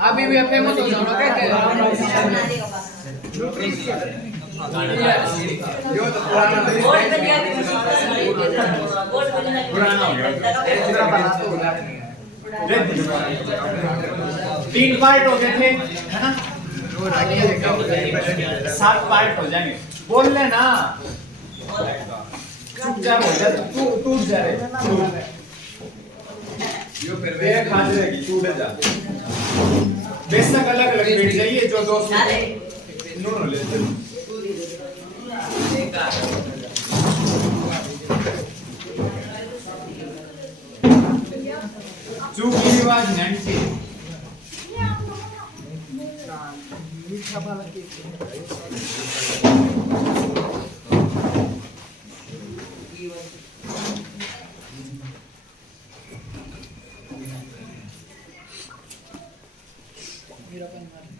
अभी भी फेमस हो जाओ कहते पुराना हो गया। 3 पार्ट हो गए थे, है ना? 7 पार्ट हो जाएंगे। बोल लेना, चुपचाप हो जा, टूट जा रहे खा जाएगी, टूट जा। बेशक अलग अलग बैठ जाइए, जो दोस्त दोनों ले चूकी रिवाज नैन्सी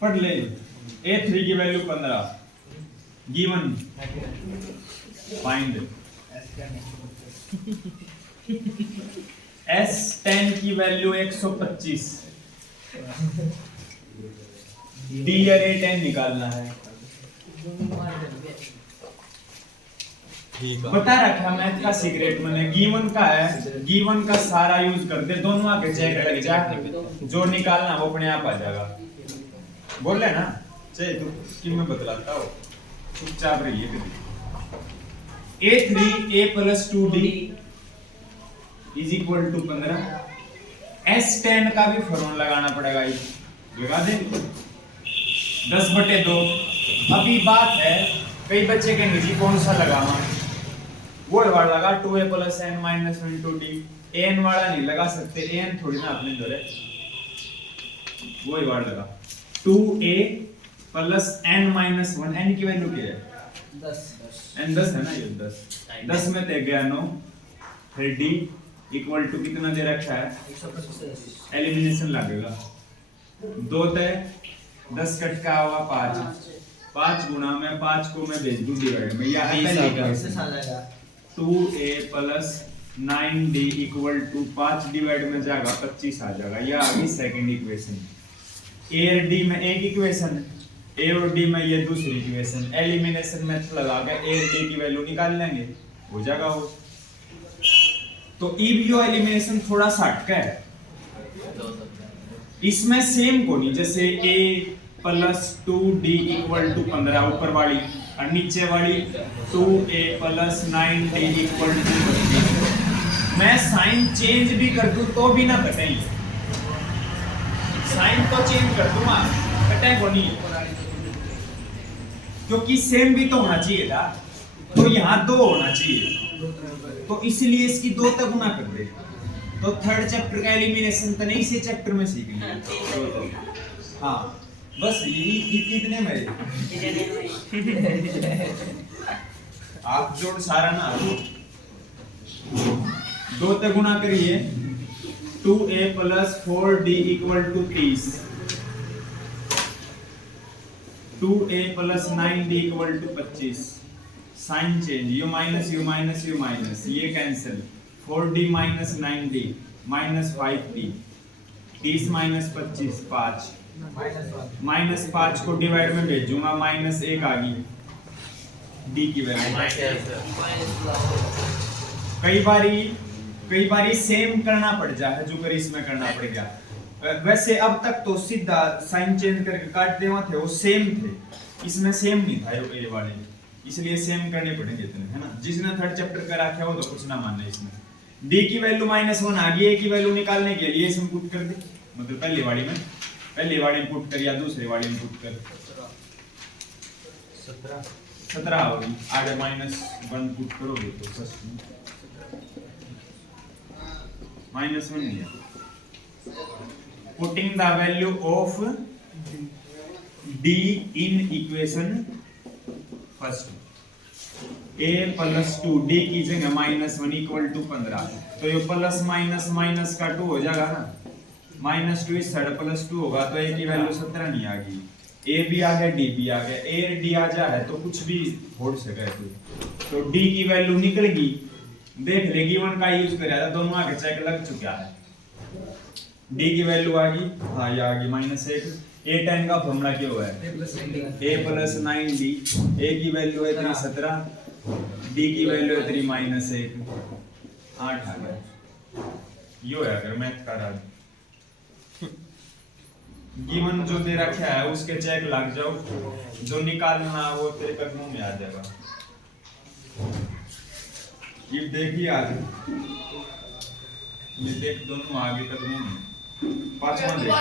पढ़ ले। A3 की वैल्यू 15, गिवन फाइंड। S10 की वैल्यू 125, D या A10 निकालना है। बता रखा मैथ का सीक्रेट मैंने, गिवन का है, गिवन का सारा यूज करते, दोनों आगे चेक लग जाए, जो निकालना वो अपने आप आ जाएगा। बोल रहे ना चाहे तू कि मैं बतलाता हूँ, चुपचाप रहिए। A3 A + 2D = 15। S10 का भी फॉर्मूला लगाना पड़ेगा, लगा दे 10/2। अभी बात है, कई बच्चे कहेंगे जी कौन सा लगावा, वो वाला लगा 2A + n - 1 × d। n वाला नहीं लगा सकते, n थोड़ी ना अपने अंदर है, वो ही वाला लगा 2A + n - 1। n की वैल्यू क्या है? 10। n 10 है ना, ये 10 में दे गया 9, फिर d = कितना दे रखा है? 125। एलिमिनेशन लगेगा 2 तय 10 कट का होगा 5 गुना में 5 को मैं भेज दूं डिवाइड में, या 2A + 9D = 5 डिवाइड में जाएगा 25 आ जाएगा। यह आ गई सेकंड इक्वेशन। A और D में एक इक्वेशन, A और D में ये दूसरी इक्वेशन। एलिमिनेशन मेथड लगा के A और D की वैल्यू निकाल लेंगे, हो जाएगा वो। तो ईबीओ एलिमिनेशन थोड़ा सा हटका है, इसमें सेम को नहीं, जैसे A + 2D = 15 ऊपर वाली, और नीचे वाली 2A + 9D = 25। मैं साइन चेंज भी कर दूं तो भी ना कटेंगे, साइन तो चेंज कर दूंगा, कटे को नहीं, क्योंकि सेम भी तो होना चाहिए था, तो यहाँ 2 होना चाहिए, तो इसलिए इसकी 2 तक गुना कर दे। तो थर्ड चैप्टर का एलिमिनेशन तो नहीं, इसी चैप्टर में सीख लिया। हाँ बस इतने में आप जोड़ सारा ना 2 तक गुना करिए। 2A + 4D = 30, 2A + 9D = 25। Sign change, U minus U minus U minus, ये कैंसिल, 4D - 9D -5D, 30 - 25 5, -5 को डिवाइड में भेजूंगा, -1 आ गई D की वैल्यू। कई बारी सेम करना पड़ जाए, जो कर इसमें करना पड़ गया। वैसे अब तक तो सीधा साइन चेंज करके काट देवा थे, वो सेम थे, इसमें सेम नहीं था ये वाले, इसलिए सेम करने पड़ेंगे इतने, है ना। जिसने थर्ड चैप्टर का रखा हो तो कुछ ना मानना इसमें। D की वैल्यू -1 आ गई, A की वैल्यू निकालने के लिए इसमें पुट कर दे, मतलब पहली वाली में पुट कर या दूसरी वाली में पुट कर, 17 होगी, आगे -1 पुट करोगे तो फर्स्ट में -1 नहीं है। Putting the value of D in equation first, A + 2D की जगह -1 = 15, तो ये प्लस माइनस माइनस का 2 हो जाएगा ना, -2 इस साइड +2 होगा, तो A की वैल्यू 17 नहीं आ गई, A भी आ गया D भी आ गया, A और D आ जाए तो कुछ भी हो सके, तो D की वैल्यू निकल गई। देख ले गिवन का यूज कराया था, दोनों आगे चेक लग चुका है, डी की वैल्यू आ गई, हाँ ये आ गई -1। A10 का फॉर्मूला क्या हुआ है? a + 9d। a की वैल्यू है 17, d की वैल्यू है 3 - 1, 8 आ गया। यो है अगर मैथ कर रहा गिवन जो दे रखा है उसके चेक लग जाओ, जो निकालना वो तेरे कदमों में आ जाएगा। ये देखिए आगे, ये देख दोनों आगे कदमों में। पांचवा देख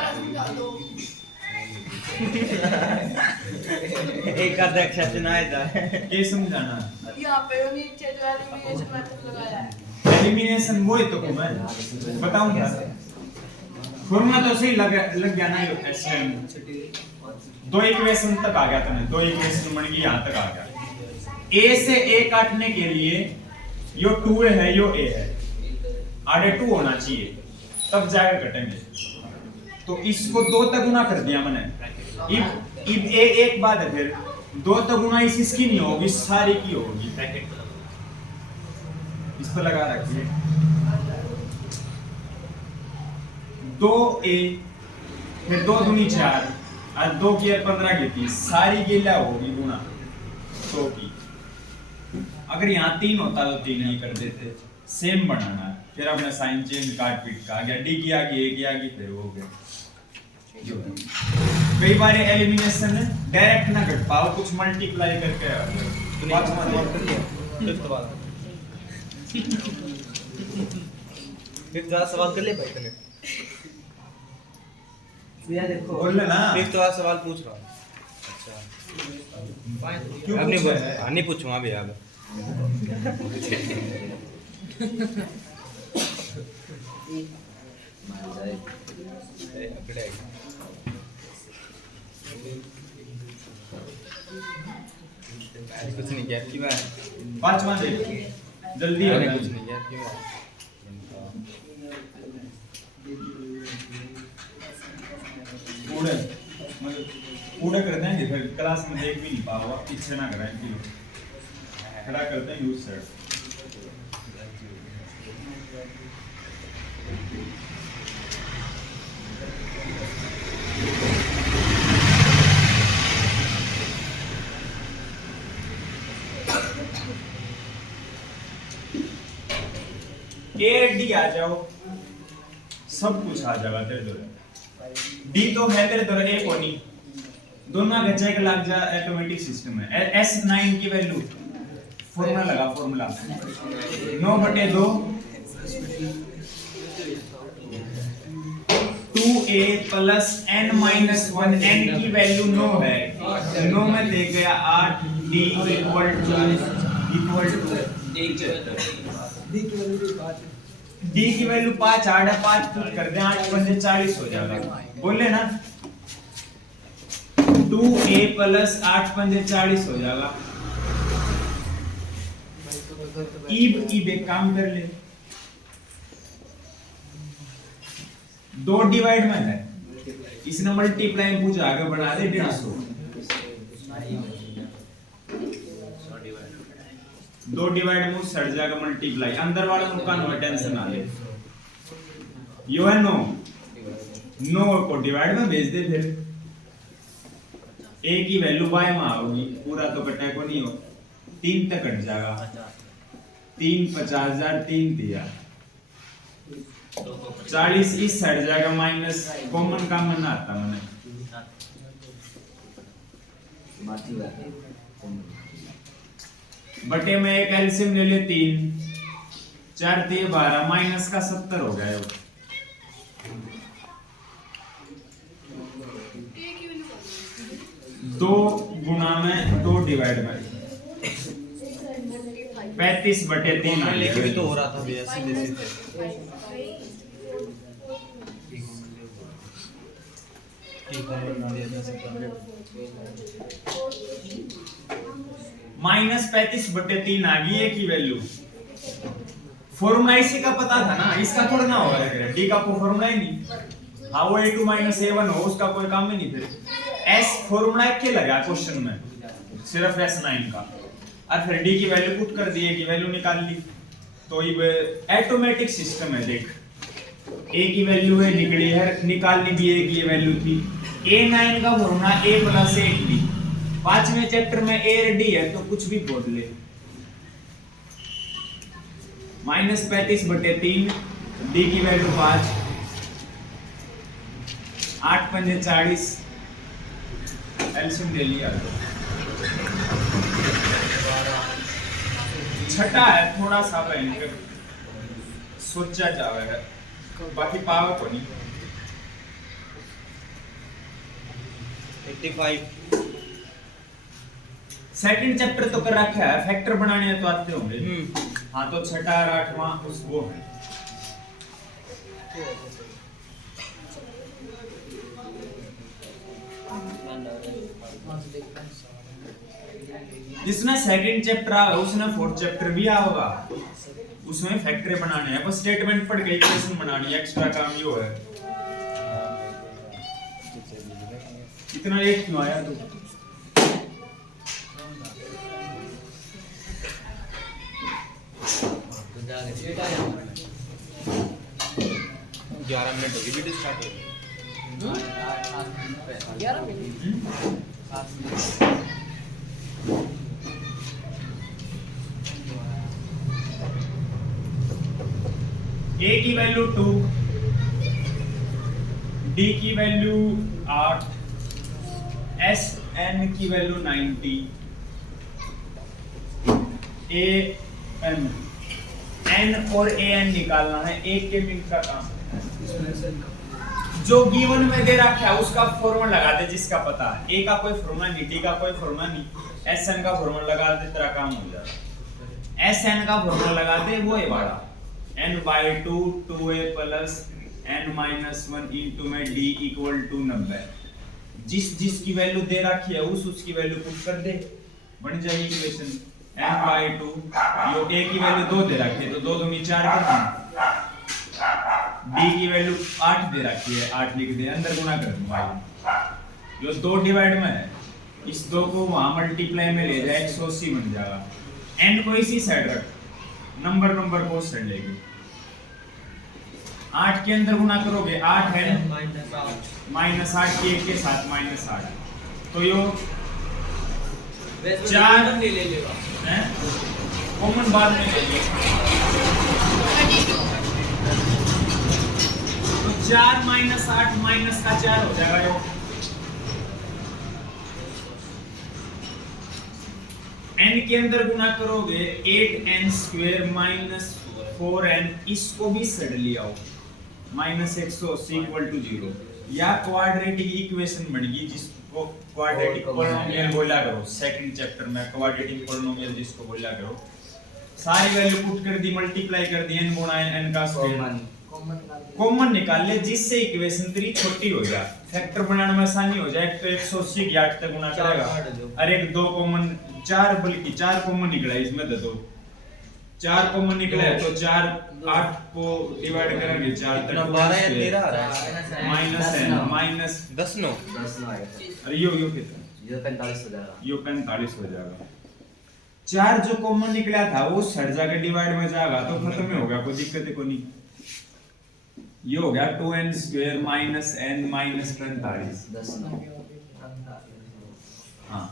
एक आधा एक्सेप्शन आया था। ये समझाना यहाँ पे नीचे जो एलिमिनेशन मेथड लगाया है। एलिमिनेशन वो है तो मैं बताऊंगा। फॉर्मूला तो सही लग गया ना ये एसएम। दो इक्वेशन तक आ गया था ना, दो इक्वेशन बन गई, यहां तक आ गया। a से a काटने के लिए यो 2 है यो a है, आगे 2 होना चाहिए तब जाकर कटेंगे। तो इसको 2 तक गुना कर दिया मैंने। इब एक बात है, फिर 2 तक गुना इसकी नहीं होगी, सारी की होगी। इस पर लगा रखिए 2a, फिर 2 दूनी 4 और 2 की 15 की 30, सारी की क्या होगी गुना 100 की। अगर यहाँ 3 होता तो 3 नहीं कर देते, सेम बनाना। फिर अपने साइन चेंज काट पीट का आ गया, डी की आगे a की आगे, फिर हो गया। कई बार एलिमिनेशन डायरेक्ट ना कर पाओ, कुछ मल्टीप्लाई करके पांचवा फिर ज़्यादा सवाल कर ले भाई तूने। भैया देखो बोल ले ना, फिर तो आज सवाल पूछ रहा हूँ। अच्छा क्यों अब पूछ रहा है? नहीं पूछूंगा भैया अब। कुछ नहीं किया कि मैं पांचवा देख जल्दी हो मैंने गया। कुछ नहीं किया कि मैं पूरे मतलब पूरा कर देंगे, फिर क्लास में देख भी नहीं पाओगे, पीछे ना कराएं कि खड़ा करते हैं यूज सेट। ए डी आ जाओ, सब कुछ आ जाएगा तेरे द्वारा। डी तो है तेरे द्वारा, ए को नहीं, दोनों का चेक लग जा, ऑटोमेटिक सिस्टम है। S9 की वैल्यू फॉर्मूला लगा, फॉर्मूला 9/2 2a + n-1, n की वैल्यू 9 है, 9 में दे गया 8, d डी की वैल्यू 5, 8 है, 5 पुट कर दें, 8 पंजे 40 हो जाएगा। बोले ना 2a + 8 पंजे 40 हो जाएगा। इब एक काम कर ले, 2 डिवाइड में है, इसने मल्टीप्लाई पूछा, आगे बढ़ा दे 150। 2 डिवाइड में सड़ जाएगा मल्टीप्लाई, अंदर वाला नुकसान हुआ, टेंशन ना ले। यो है 9 को डिवाइड में भेज दे, फिर a की वैल्यू y में आओगी, पूरा तो कटा को नहीं हो, 3 तक कट जाएगा। 3 50,000, 3 दिया 40, इस सड़ जाएगा माइनस, कॉमन का मन आता मैंने बटे में एक एलसीएम ले ले 3, 4 3 12, माइनस का 70 हो गया। 2 गुणा में 2 डिवाइड में 35/3 आ लेके भी गया। तो हो रहा था भैया सीधे सीधे। -35/3 आ गई, a की वैल्यू। फॉर्मूला इसी का पता था ना, इसका थोड़ा ना होगा, डी का कोई फॉर्मूला ही नहीं। हाँ वो a2 - a1 हो, उसका कोई काम ही नहीं। फिर s फॉर्मूला क्या लगा क्वेश्चन में, सिर्फ S9 का, और फिर डी की वैल्यू पुट कर दी, a की वैल्यू निकाल ली। तो ये ऑटोमेटिक सिस्टम है, देख ए की वैल्यू है निकली है, निकालनी भी ए की वैल्यू थी। A9 का फॉर्मूला a प्लस 8b। पांचवें चैप्टर में a और d है तो कुछ भी बोल ले। -35/3 d की वैल्यू 5, 8 पंजे 40, एलसीएम ले लिया। छठा है थोड़ा सा भयंकर, सोचा जाएगा, बाकी पावर को नहीं। 85। सेकंड चैप्टर तो कर रखा है, फैक्टर बनाने हैं तो आते होंगे। हाँ तो छठा और आठवां उस वो है। जिसने सेकंड चैप्टर आया उसने फोर्थ चैप्टर भी आया होगा, उसमें फैक्टर बनाने हैं, बस स्टेटमेंट पढ़ के इक्वेशन बनानी है, एक्स्ट्रा काम यो है। इतना लेट क्यों आया तू? ग्यारह मिनट होगी वीडियो स्टार्ट होगी। 11 मिनट। a की वैल्यू 2, d की वैल्यू 8, s n की वैल्यू 90, a n n और a n निकालना है, एक के मिनट का काम। जो गिवन में दे रखा है उसका फॉर्मूला लगा दे जिसका पता है। a का कोई फॉर्मूला नहीं, d का कोई फॉर्मूला नहीं, s n का फॉर्मूला लगा दे, तेरा काम हो जाएगा। s n का फॉर्मूला लगा दे, वो है बड़ा n/2 2a plus n-1 into में d इक्वल टू 90। जिसकी वैल्यू दे रखी है उसकी वैल्यू पुट कर दे, बन जाएगी इक्वेशन। n/2 यो a की वैल्यू 2 दे रखी है तो 2 दूनी 4 कर दूं, d की वैल्यू 8 दे रखी है, 8 लिख दे, अंदर गुणा कर दूं भाई। जो 2 डिवाइड में है, इस 2 को वहां मल्टीप्लाई में ले जाए 180 बन जाएगा। n को इसी साइड रख, नंबर को उस साइड लेके 8 के अंदर गुणा करोगे 8 है -8 के 1 के साथ -8, तो यो 4 ले लेगा हैं कॉमन बाद में ले लिया, तो 4 -8 माइनस का 4 हो जाएगा यो। n के अंदर गुणा करोगे 8n² - 4n, इसको भी सड़ लिया हो, -180 इक्वल टू 0। या क्वाड्रेटिक इक्वेशन बन गई जिसको क्वाड्रेटिक पॉलिनोमियल बोला करो। सेकंड चैप्टर में क्वाड्रेटिक पॉलिनोमियल जिसको बोला करो, सारी वैल्यू पुट कर दी, मल्टीप्लाई कर दी, n गुणा n का स्क्वायर, कॉमन निकाल ले जिससे इक्वेशन तेरी छोटी हो जाए, फैक्टर बनाने में आसानी हो जाए। तो 180 के 8 तक गुणा करेगा, अरे 2 कॉमन 4 बल्कि 4 कॉमन निकला इसमें, तो 4 कॉमन निकले तो 4 8 को डिवाइड करेंगे 4 तक 12 या 13 आ रहा है, -n माइनस 10 9 अरे यो कितना, ये 45 हो जाएगा, यो 45 हो जाएगा। 4 जो कॉमन निकला था वो सड़ जाकर डिवाइड में जाएगा तो खत्म ही हो गया, कोई दिक्कत है को नहीं। ये हो गया 2n² - n - 45। 10 हाँ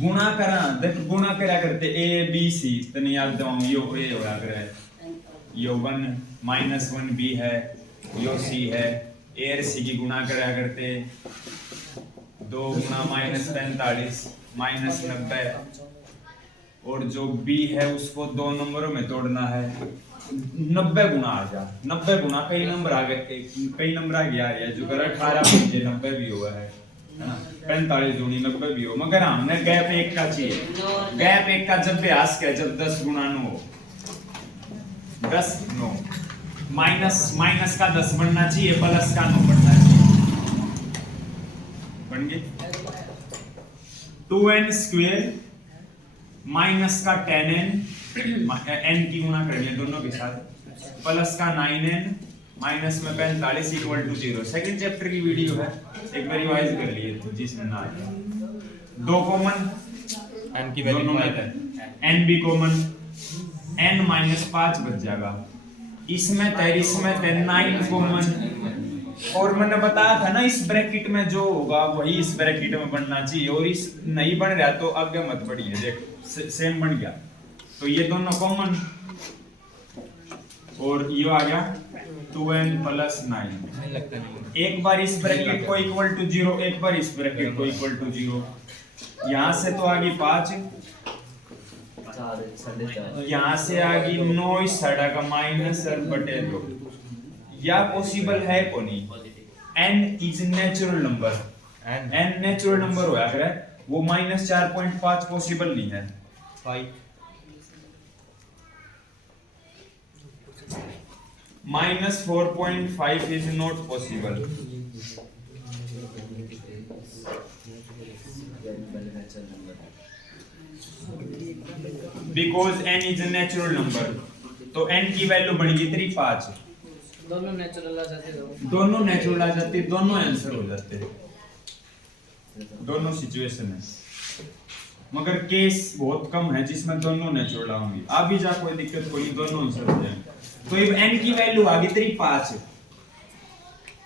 गुणा करा, देख गुणा करा करते a b c, तने याद दिलाऊं, यो a होया करे, यो 1 -1 b है, यो c है, a और c की गुणा करा करते 2 गुणा -45 -90, और जो b है उसको 2 नंबरों में तोड़ना है, 90 गुना आ जा, 90 गुना कई नंबर आ गए, कई नंबर आ गया है, जो कर 18 पंजे 90 भी हुआ है ना, 45 दूनी 90 भी हो, मगर हमने गैप 1 का चाहिए। गैप 1 का जब अभ्यास किया, जब 10 गुना 9 10 9 माइनस का 10 बनना चाहिए, प्लस का 9 बनना चाहिए, बन गए 2n² माइनस का 10n, n की गुणा कर लिया दोनों के साथ, प्लस का 9n माइनस में 45 इक्वल टू 0। सेकंड चैप्टर की वीडियो है, एक बार रिवाइज कर लिए तो जिसमें ना आता। 2 कॉमन n की वैल्यू n भी कॉमन, n -5 बच जाएगा, इसमें थे 9 कॉमन, और मैंने बताया था ना इस ब्रैकेट में जो होगा वही इस ब्रैकेट में बनना चाहिए, और इस नहीं बन रहा तो आगे मत बढ़िए, देख सेम बन गया, तो ये दोनों कॉमन, और ये आ गया 2n + 9। लगता नहीं। एक बार इस ब्रैकेट को इक्वल टू 0, एक बार इस ब्रैकेट को इक्वल टू 0, यहाँ से तो आ गई 5, यहाँ से आ गई 9, इस साइड का माइनस बटे 2, या पॉसिबल है को नहीं, n is natural number, n natural number होया करे, वो -4.5 पॉसिबल नहीं है। 5 -4.5 is not possible because n is a natural number, तो n की वैल्यू बन गई 5, दोनों नेचुरल आ जाते हैं, दोनों नेचुरल आ जाती, दोनों आंसर हो जाते, दोनों सिचुएशन है, मगर केस बहुत कम है जिसमें दोनों नेचुरल आएंगी, आ भी जा कोई दिक्कत कोई नहीं, दोनों आंसर हो जाएंगे। तो अब n की वैल्यू आ गई 5,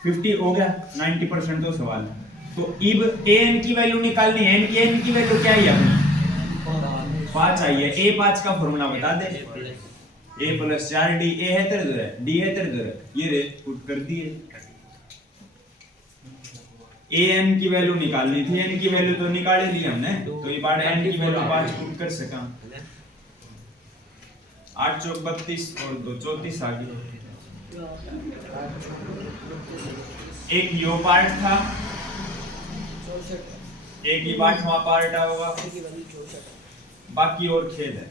50 हो गया, 90% तो सवाल है, तो अब an की वैल्यू निकालनी है, n की वैल्यू क्या है अपनी 5 आई है, a5 का फॉर्मूला बता दे, a + 4d, a है तेरे इधर है, d है तेरे इधर है, ये रे पुट कर दिए, an की वैल्यू निकालनी थी, n की वैल्यू तो निकाल ली हमने, तो ये बार n की वैल्यू 5 पुट कर सका, 8 चौक 32 और 2 34 आ गई। एक यो पार्ट था, एक ही 8वां पार्ट होगा, बाकी और खेल है।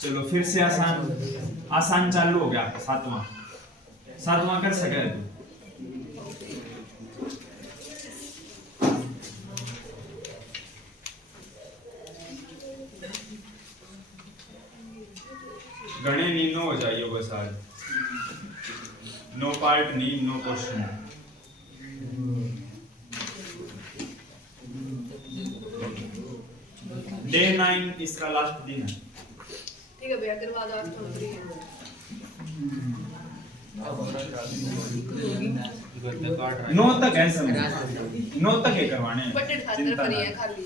चलो फिर से आसान चालू हो गया, 7वां कर सके तू, गणे नहीं नो हो जाइए बस आज, नो पार्ट नहीं, नो क्वेश्चन। डे 9 इसका लास्ट दिन है, ठीक है भैया, करवा दो, आप थोड़ी है 9 तक है, समझ 9 तक है करवाने हैं, बटेट खातर चिंता फ्री ना। है खाली,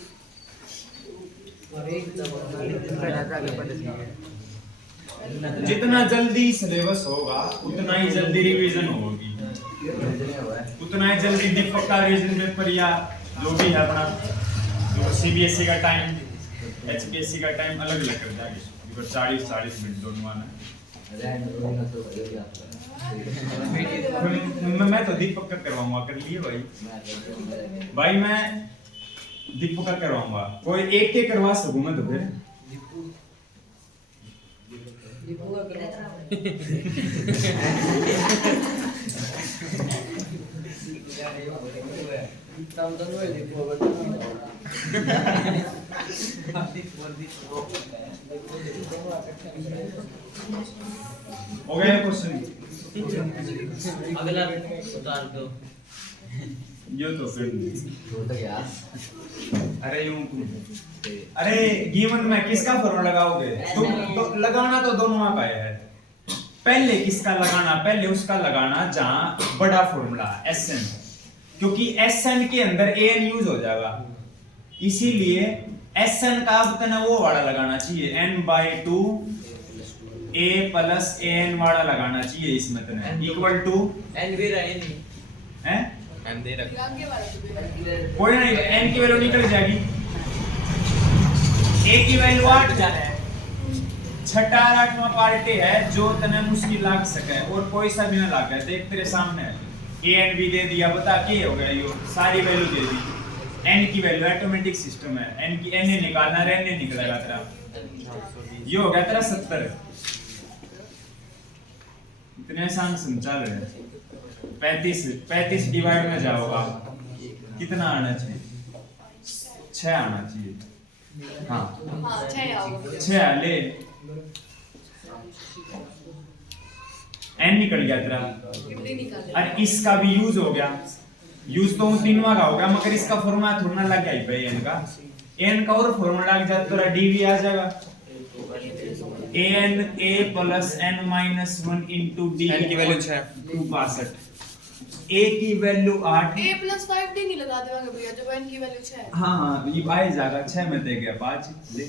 जितना जल्दी सिलेबस होगा उतना ही जल्दी रिवीजन होगी, उतना ही जल्दी दीपक का रीजन पेपर या जो भी है अपना, जो सीबीएसई का टाइम, एचपीएससी का टाइम अलग अलग कर जाएगी, 40 मिनट दोनों आना। मैं तो दीपक का करवाऊंगा, कर लिए भाई मैं दीपक का करवाऊंगा, कोई एक के करवा सकूंगा तो फिर हो गया क्वेश्चन, अगला उतार दो। यो तो फिर अरे यूं अरे गिवन में किसका फॉर्मूला लगाओगे, तो लगाना तो दोनों का है, पहले किसका लगाना, पहले उसका लगाना जहां बड़ा फॉर्मूला Sn, क्योंकि Sn के अंदर an यूज हो जाएगा, इसीलिए Sn का अब तना वो वाला लगाना चाहिए, n/2 a + an वाला लगाना चाहिए, इसमें तना इक्वल टू एन भी रहे नहीं हैं, एन दे रख, आगे वाला तो भैया कोई नहीं, n की वैल्यू निकल जाएगी, a की वैल्यू 8 जाना है, 6ठा 8वां पार्ट है जो तने मुश्किल लाग सके और कोई सा भी ना लागे, देख तेरे सामने है, a n भी दे दिया, बता क्या हो गया, यो सारी वैल्यू दे दी, n की वैल्यू ऑटोमेटिक सिस्टम है, n की n निकालना है, n निकलेगा तेरा, ये हो गया तेरा 70, इतने आसान समझा रहे हैं, 35 डिवाइड में जाओगा कितना आना चाहिए, 6 आना चाहिए, हाँ हां 6 आओगे, 6 ले, n निकल गया तेरा, कितनी निकाले, और इसका भी यूज हो गया, यूज तो 3वां का हो गया, मगर इसका फॉर्मूला थोड़ा ना लग गया भाई, n का और फॉर्मूला लग जाए तो d भी आ जाएगा, an a plus n minus 1 into d n की वैल्यू 6 262 a की वैल्यू 8 a plus 5d नहीं लगा देंगे भैया जब n की वैल्यू 6 है। हाँ हाँ ये आए जाएगा 6 में दे गया 5 ले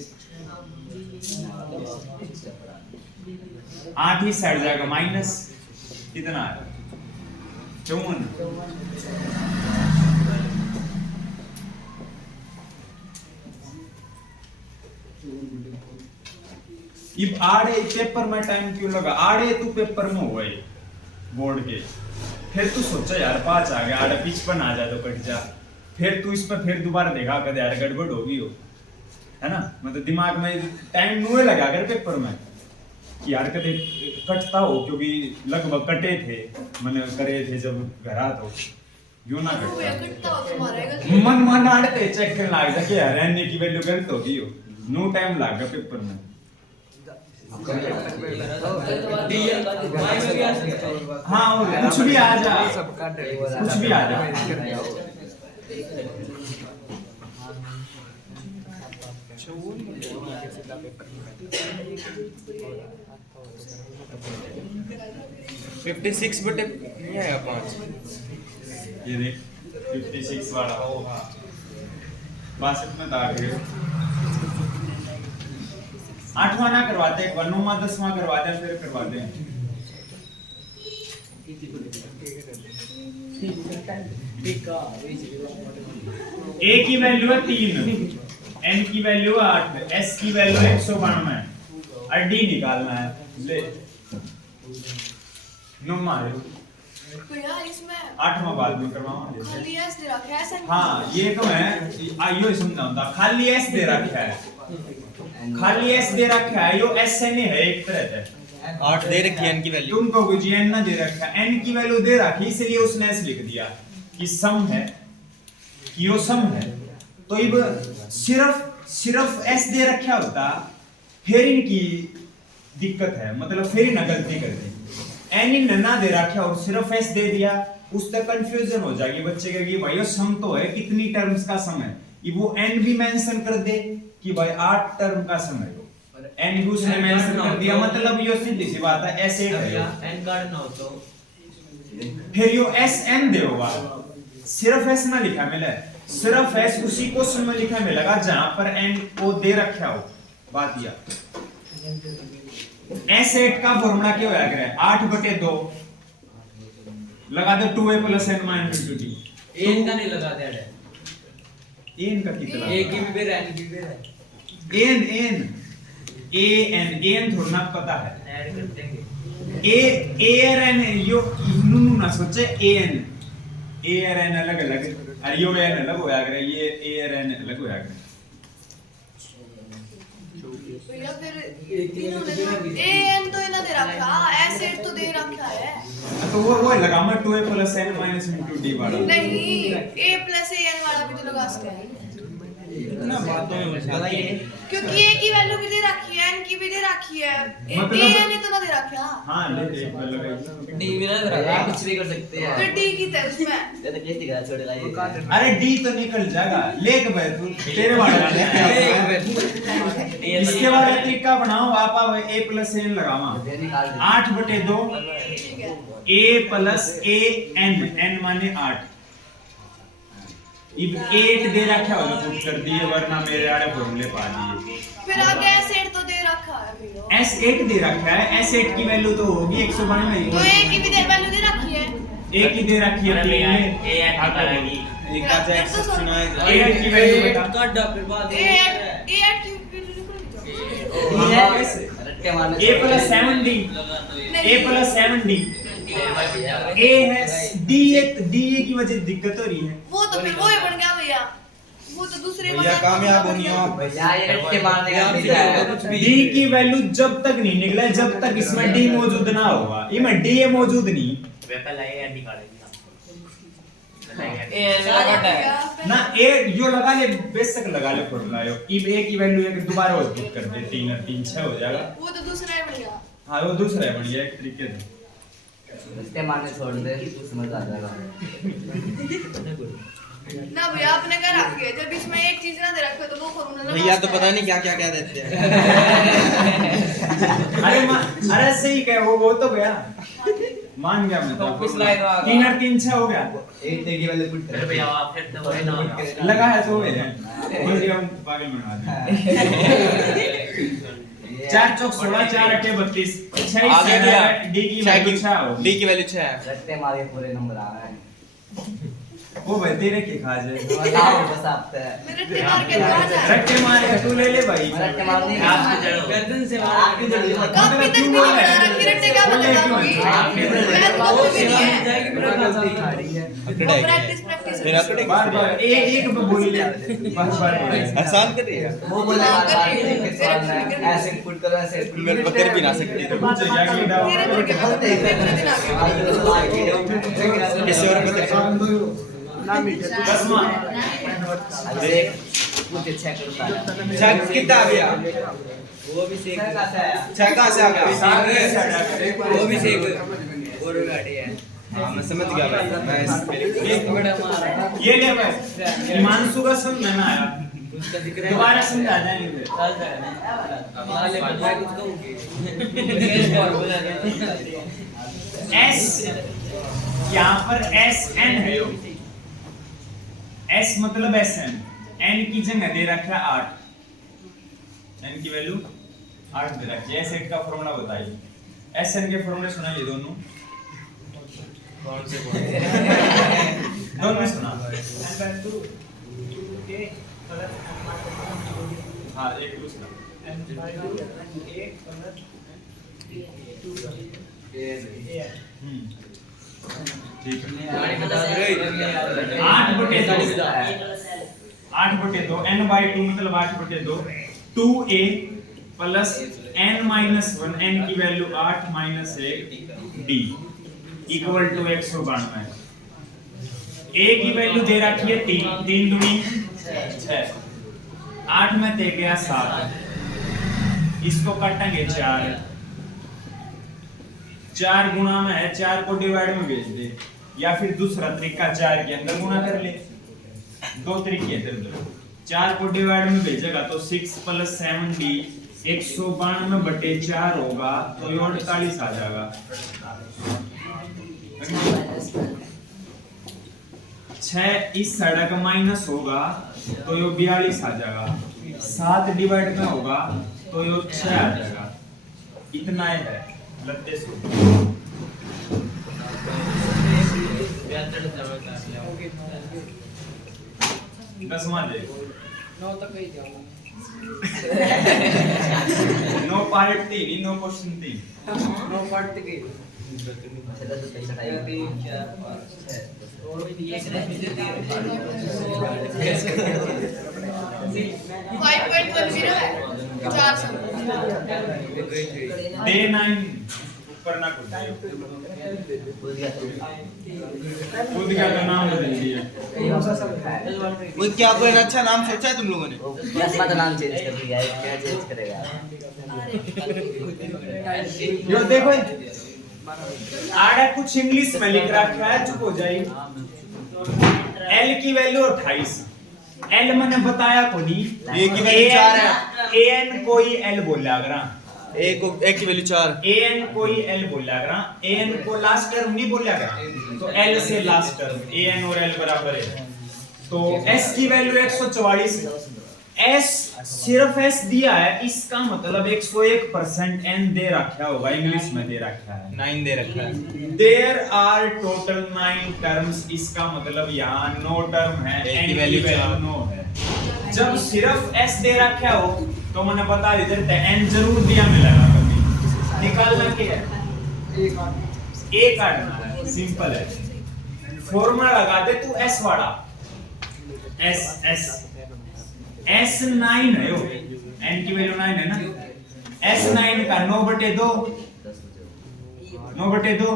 8 ही साइड जाएगा माइनस कितना है 54 ये आड़े पेपर में टाइम क्यों लगा आड़े तू पेपर में हुआ है बोर्ड के फिर तू सोचा यार 5 आ गया आड़े 55 आ जा तो कट जा फिर तू इस पर फिर दोबारा देखा कर यार गड़बड़ होगी हो है ना मतलब दिमाग में टाइम नुए लगा कर पेपर में कि यार कदे कटता हो क्योंकि लगभग कटे थे मैंने करे थे जब घरा तो यूं ना कटता हो तुम्हारा मन आड़ते चेक करने लग जा कि यार एन की वैल्यू गलत होगी हो नो टाइम लगा पेपर में हाँ कुछ भी आ जा कुछ भी आ जा 56 बटे ये है 5 ये देख 56 वाला ओ हां 62 में दाग गए 8वां ना करवाते 9वां 10वां करवाते हैं फिर करवाते हैं a की वैल्यू है 3 n की वैल्यू है 8 s की वैल्यू है 192 और d निकालना है ले नो मारे तो यार इसमें 8वां बाद में करवाऊंगा खाली s दे रखा है ऐसा नहीं। हाँ ये तो है आइयो समझाऊंगा खाली s दे रखा है खाली s दे रखा है यो s से नहीं है एक तरह से 8 दे रखी है n की वैल्यू तुमको कुछ n ना दे रखा n की वैल्यू दे रखी इसलिए उसने s लिख दिया कि सम है कि यो सम है तो अब सिर्फ s दे रखा होता फिर इनकी दिक्कत है मतलब फिर ना गलती कर दी n इन ना दे रखा और सिर्फ s दे दिया उस तक कंफ्यूजन हो जाएगी बच्चे का कि भाई यो सम तो है कितनी टर्म्स का सम है ये वो n भी मेंशन कर दे कि भाई 8 टर्म का सम है n भी उसने मेंशन कर दिया मतलब यो सीधी सी बात है s8 है यो n कार्ड ना हो तो फिर यो sn दे होगा सिर्फ s ना लिखा मिला है सिर्फ s उसी क्वेश्चन में लिखा मिलेगा जहां पर n को दे रखा हो बात या s8 का फॉर्मूला क्या होया करे 8/2 लगा दो 2a + n - 2d n का नहीं लगा दे n का कितना a की भी बेर n की भी बेर n थोड़ा ना पता है ऐड कर देंगे और n यो नू ना सोचे an अलग अलग और यो n अलग होया करे ये और n अलग होया करे तो या फिर इन्होंने तो an तो इन्होंने दे रखा s8 तो दे रखा है तो वो लगा मैं 2a + n - d वाला नहीं a plus an वाला भी तो लगा सकते हैं इतना बातों में लगाइए क्योंकि a की वैल्यू भी दे रखी है n की भी दे रखी है मतलब- an ने तो ना दे रखा हां ले एक बार लगाई d भी ना रहा कुछ भी कर सकते हैं फिर d की तरफ में ये तो कैसे दिखा छोटे लाइए अरे d तो निकल जाएगा लेक भाई तू तेरे वाला ले इसके बाद तरीका बनाओ आप a + n लगावा 8/2 ठीक है a + n माने 8 इब 8 दे रखा होगा पुट कर दिए वरना मेरे आड़े फॉर्मूले पा दिए फिर आगे s8 तो दे रखा है भैया s8 दे रखा है s8 की वैल्यू तो होगी 192 तो a की भी वैल्यू दे रखी है a की दे रखी है 3 में एक का एक्सेप्शन है 8 की वैल्यू बता काट दो फिर बाद a8 की वैल्यू निकल a + 7d a + 7d a है d की वजह से दिक्कत हो रही है वो तो फिर वो ही बन गया भैया वो तो दूसरे भैया कामयाब होनी हो भैया ये रट्टे मारने का कुछ भी d की वैल्यू जब तक नहीं निकले जब तक इसमें d मौजूद ना होगा इसमें d मौजूद नहीं ना a यो लगा ले बेशक लगा ले फॉर्मूला यो इब a की वैल्यू एक दोबारा और पुट कर दे 3 और 3 6 हो जाएगा वो तो दूसरा है भैया हां वो दूसरा है बढ़िया एक तरीके से रट्टे मारने छोड़ दे तू समझ आ जाएगा ना भैया आपने क्या रखी है जब इसमें एक चीज ना दे रखे तो वो फॉर्मूला ना भैया तो पता नहीं क्या क्या क्या देते हैं। अरे सही कह वो तो गया मान गया मैं तो वापस लाएगा 3 और 3 6 हो गया एक देखिए वाले पुट अरे भैया आप फिर तो वही ना लगा है तो मेरे मुझे हम पागल बनवा दे 4 चौक 16 4 8 32 6 आगे दिया डी की वैल्यू 6 हो डी की वैल्यू 6 है। रट्टे मारे पूरे नंबर आ रहा है वो भाई तेरे के खा जाए बताओ बस आप मेरे रट्टे मार के तो आ जाए रट्टे मारेगा तू ले ले भाई रट्टे मारने का आपकी जड़ गर्दन से आपकी जड़ कब भी तक नहीं बना रखी रट्टे क्या बता दूंगी मैं तो कुछ भी नहीं है जाएगी मेरा अपने प्रैक्टिस प्रैक्टिस मेरा अपने बार बार एक एक बोल ले बार बार आसान कर रही है। वो बोले बात सवाल में ऐसे पुट करो ऐसे मैं बकर भी ना सकती तो मुझे क्या कि डाउट तेरे के बाद पेपर दिन आ गया किसी और को बस मां अरे कुछ चेक करता है छह कितना आ गया? वो भी सेक छह कहाँ से आ गया? वो भी सेक और गाड़ी है हाँ मैं समझ गया भाई मैं इस पे बड़ा मारा ये क्या भाई हिमांशु का समझ में ना आया उसका जिक्र दोबारा समझा जाएंगे फिर चल जाए माले पर मैं कुछ कहूंगी केस और बोला गया S यहाँ पर SN है S मतलब SN N की जगह दे रखा है 8 N की वैल्यू 8 दे रखी है सेट का फॉर्मूला बताइए SN के फॉर्मूले सुनाइए दोनों कौन से दोनों सुना हाँ एक दूसरा ठीक है गाड़ी बता दे 8/2 n/2 मतलब 8/2 2a प्लस n-1 n की value 8 minus 1 d equal to 192 a की वैल्यू दे रखी है 3 3 दूनी 6 8 में दे गया 7 इसको काटेंगे 4 4 गुणा में है 4 को डिवाइड में भेज दे या फिर दूसरा तरीका 4 के अंदर गुणा कर ले दो तरीके हैं तेरे 4 को डिवाइड में भेजेगा तो 6 + 7d 192/4 होगा तो ये 48 आ जाएगा 6 इस साइड का माइनस होगा तो ये 42 आ जाएगा 7 डिवाइड में होगा तो ये 6 आ जाएगा इतना ही है लत्ते सो दसवां दे 9 तक ही जाऊंगा no part 3 no question 3 9 part तक ही अच्छा 10 पैसा टाइम 3 4 5 6 और ये से मुझे दिए 5.10 है 400 डे 9 ऊपर ना कूद कूद गया तो नाम बदल दिया वो क्या कोई अच्छा नाम सोचा है तुम लोगों ने? प्लस का नाम चेंज कर दिया है क्या चेंज करेगा यो देखो आड़ा कुछ इंग्लिश में लिख रखा है चुप हो जाइए L की वैल्यू 28 L मैंने बताया को नहीं A की वैल्यू 4 है AN कोई L बोला अगर A की वैल्यू 4 AN कोई L बोला अगर AN को लास्ट टर्म नहीं बोला अगर तो L से लास्ट टर्म AN और L बराबर है तो S की वैल्यू 144 S सिर्फ S दिया है इसका मतलब 101% N दे रखा होगा इंग्लिश में दे रखा है 9 दे रखा है देयर आर टोटल 9 टर्म्स इसका मतलब यहाँ 9 टर्म है A N की की वैल्यू वैल्यू 9 है जब सिर्फ S दे रखा हो तो मैंने बता देते हैं N जरूर दिया मिलेगा कभी निकालना क्या है A काटना है सिंपल है फॉर्मूला लगा दे तू S वाला S 9 है यो N की वैल्यू 9 है ना S 9 का 9/2 9/2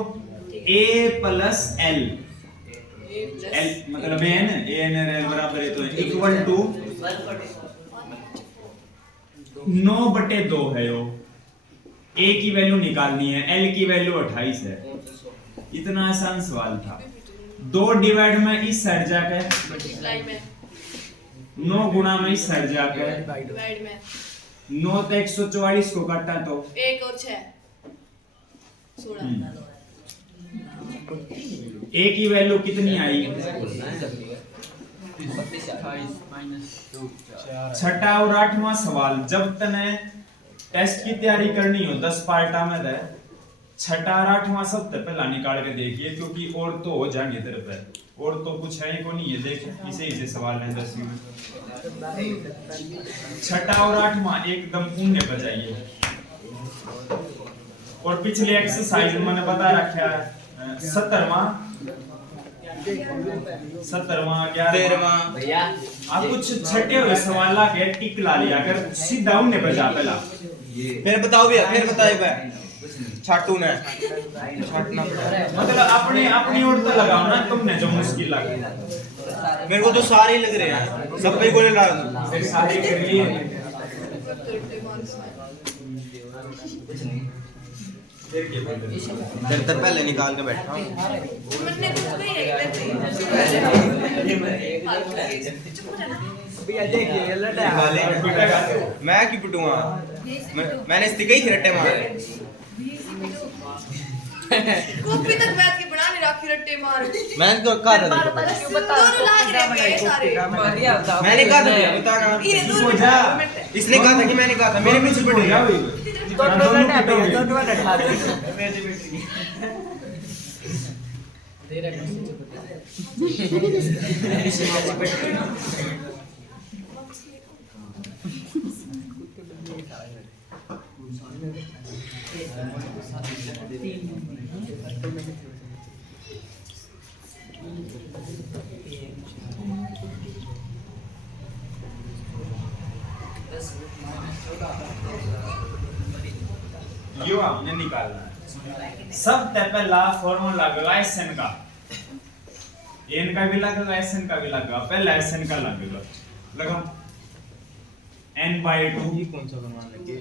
A प्लस L L मतलब A है ना A और L बराबर है तो इक्वल टू 9/2 है यो A की वैल्यू निकालनी है L की वैल्यू 28 है इतना आसान सवाल था 2 डिवाइड में इस साइड जाके मल्टीप्लाई में 9 गुणा में इस साइड जाके डिवाइड में 9 तो 144 को काटा तो 1 और 6 16 a की वैल्यू कितनी आई? 6ठा और 8वां सवाल। जब तने टेस्ट की तैयारी करनी हो 10 पार्टा में दे 6ठा और 8वां सबसे पहला निकाल के देखिए, क्योंकि और तो हो जाएंगे तेरे पे, और तो कुछ है ही को नहीं है। देख इसे ही से सवाल है 10वीं में। 6ठा और 8वां एकदम पुण्य बजाइए। और पिछले एक्सरसाइज में मैंने बता रखा है 17वां 11वां भैया आप कुछ छठे हुए सवाल ला के टिक ला लिया कर, सीधा उन्हें बजा पहला। फिर बताओ भैया, फिर बताओ भैया। छाटू ने छाटना मतलब अपने अपनी ओर तो लगाओ ना, तुमने जो मुश्किल लगे। मेरे को तो सारे ही लग रहे हैं, सब पे गोले डाल दो। फिर सारी करिए। देर तक पहले निकाल के बैठा हूं। मैंने कुछ नहीं है भैया देखिए निकाले। मैं क्यों पिटूंगा? मैंने इसकी कई रट्टे मारे। कॉपी तक बैठ के बना नहीं रखी रट्टे मार। मैंने तो कहा था दोनों लाग रहे हैं सारे। मैंने कहा था बता ना। ये हो जा। इसने कहा था कि मैंने कहा था, मेरे पीछे पड़ गया। यो हमने निकालना है। सबसे पहला फॉर्मूला लगेगा SN का, n का भी लगेगा SN का भी लगेगा। पहला SN का लगेगा, लगाओ n/2 ये कौन सा बनवाने लगे?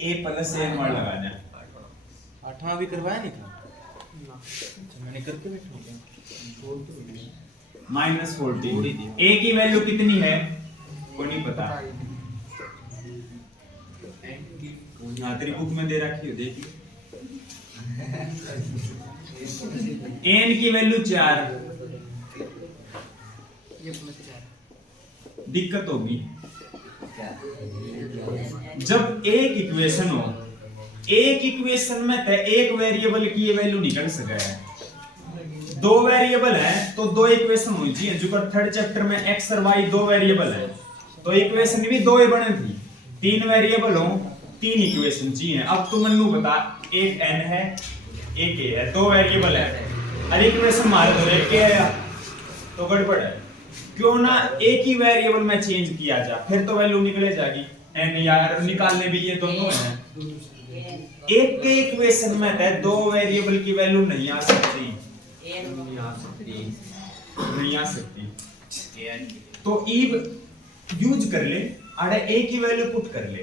a + n वर्ड लगाना है। 8वां भी करवाया नहीं था? मैंने करके बैठा हूं। -14 a की वैल्यू कितनी है को नहीं पता। यहाँ तेरी बुक में दे रखी हो, देखिए n की वैल्यू 4। दिक्कत होगी जब एक इक्वेशन हो, एक इक्वेशन में तो एक वेरिएबल की ये वैल्यू निकल सके है। 2 वेरिएबल है तो 2 इक्वेशन हुई जी। जो कर थर्ड चैप्टर में x और y 2 वेरिएबल है तो इक्वेशन भी 2 ही बने थी। 3 वेरिएबल हो 3 इक्वेशन जी हैं। अब तू मन्नू बता, एक n है एक a है, 2 वेरिएबल है, अरे इक्वेशन मारे तो एक है तो गड़बड़ है। क्यों ना एक ही वेरिएबल में चेंज किया जा, फिर तो वैल्यू निकले जाएगी। n यार निकालने भी ये दोनों हैं। एक के इक्वेशन में तो 2 वेरिएबल की वैल्यू नहीं आ सकती, नहीं आ सकती। तो ईव यूज कर ले, अरे a की वैल्यू पुट कर ले।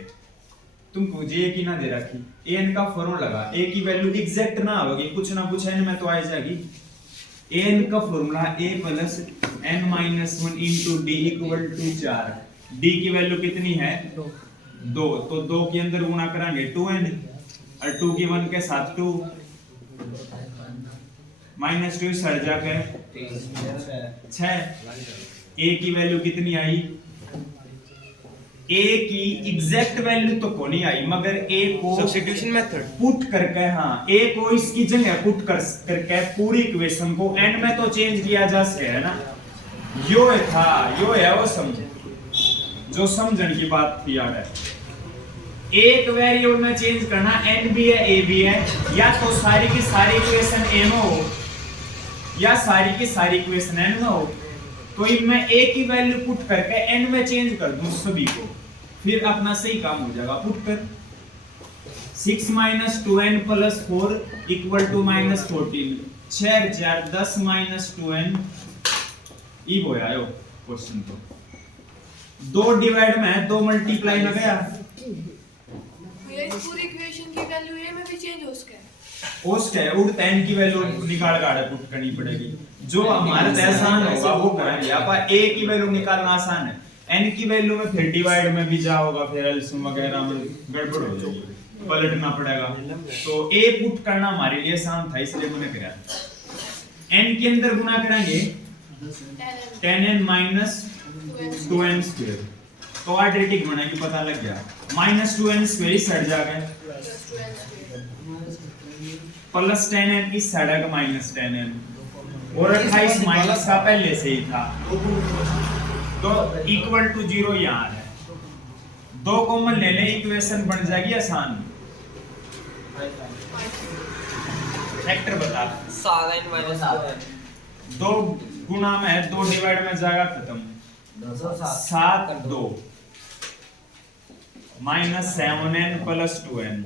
तुमको j की ना दे रखी, n का फॉर्मूला लगा। a की वैल्यू एग्जैक्ट ना होगी, कुछ ना कुछ n में तो आ जाएगी। n का formula a + n - 1 * d = 4। d की वैल्यू कितनी है 2, तो 2 के अंदर गुणा करेंगे 2n और 2 की 1 के साथ 2 -2 सड़ जाके 6। a की वैल्यू कितनी आई? a की एग्जैक्ट वैल्यू तो को नहीं आई, मगर a को सब्स्टिट्यूशन मेथड पुट करके, हाँ a को इसकी जगह पुट करके पूरी इक्वेशन को n में तो चेंज किया जा सके है ना। यो था, यो है वो समझ, जो समझने की बात थी यार। एक वेरिएबल में चेंज करना, n भी है a भी है, या तो सारी की सारी इक्वेशन a में हो या सारी की सारी इक्वेशन n में हो। तो इनमें a की वैल्यू पुट करके n में चेंज कर दूं सभी को, फिर अपना सही काम हो जाएगा। पुट कर 6 - 2n + 4 = -14। 6 × 4 10 - 2n ई वो आयो क्वेश्चन। तो 2 डिवाइड में 2 मल्टीप्लाई में गया। ये पूरी इक्वेशन की वैल्यू a में भी चेंज हो सके। उस क्या है उड़ता n की वैल्यू निकाल कर पुट करनी पड़ेगी। जो हमारे लिए आसान होगा वो करेंगे। आप a की वैल्यू निकालना आसान है, n की वैल्यू में फिर डिवाइड में भी जाओगा, फिर एलसीएम वगैरह में गड़बड़ हो जाएगी, पलटना पड़ेगा। तो a पुट करना हमारे लिए आसान था इसलिए मैंने किया। n के अंदर गुना करेंगे 10n माइनस 2n स्क्वायर, तो क्वाड्रेटिक बनेगी, पता लग गया। माइनस 2n स्क्वायर इस साइड जाएगा प्लस 10n इस साइड आएगा माइनस 10n, और 28 माइनस का पहले से ही था तो इक्वल टू 0 यहाँ है। दो कॉमन ले लें इक्वेशन बन जाएगी आसान। फैक्टर बता, सारा इन माइनस 2 गुना में है, 2 डिवाइड में जाएगा खत्म, 7 2 minus 7n plus 2n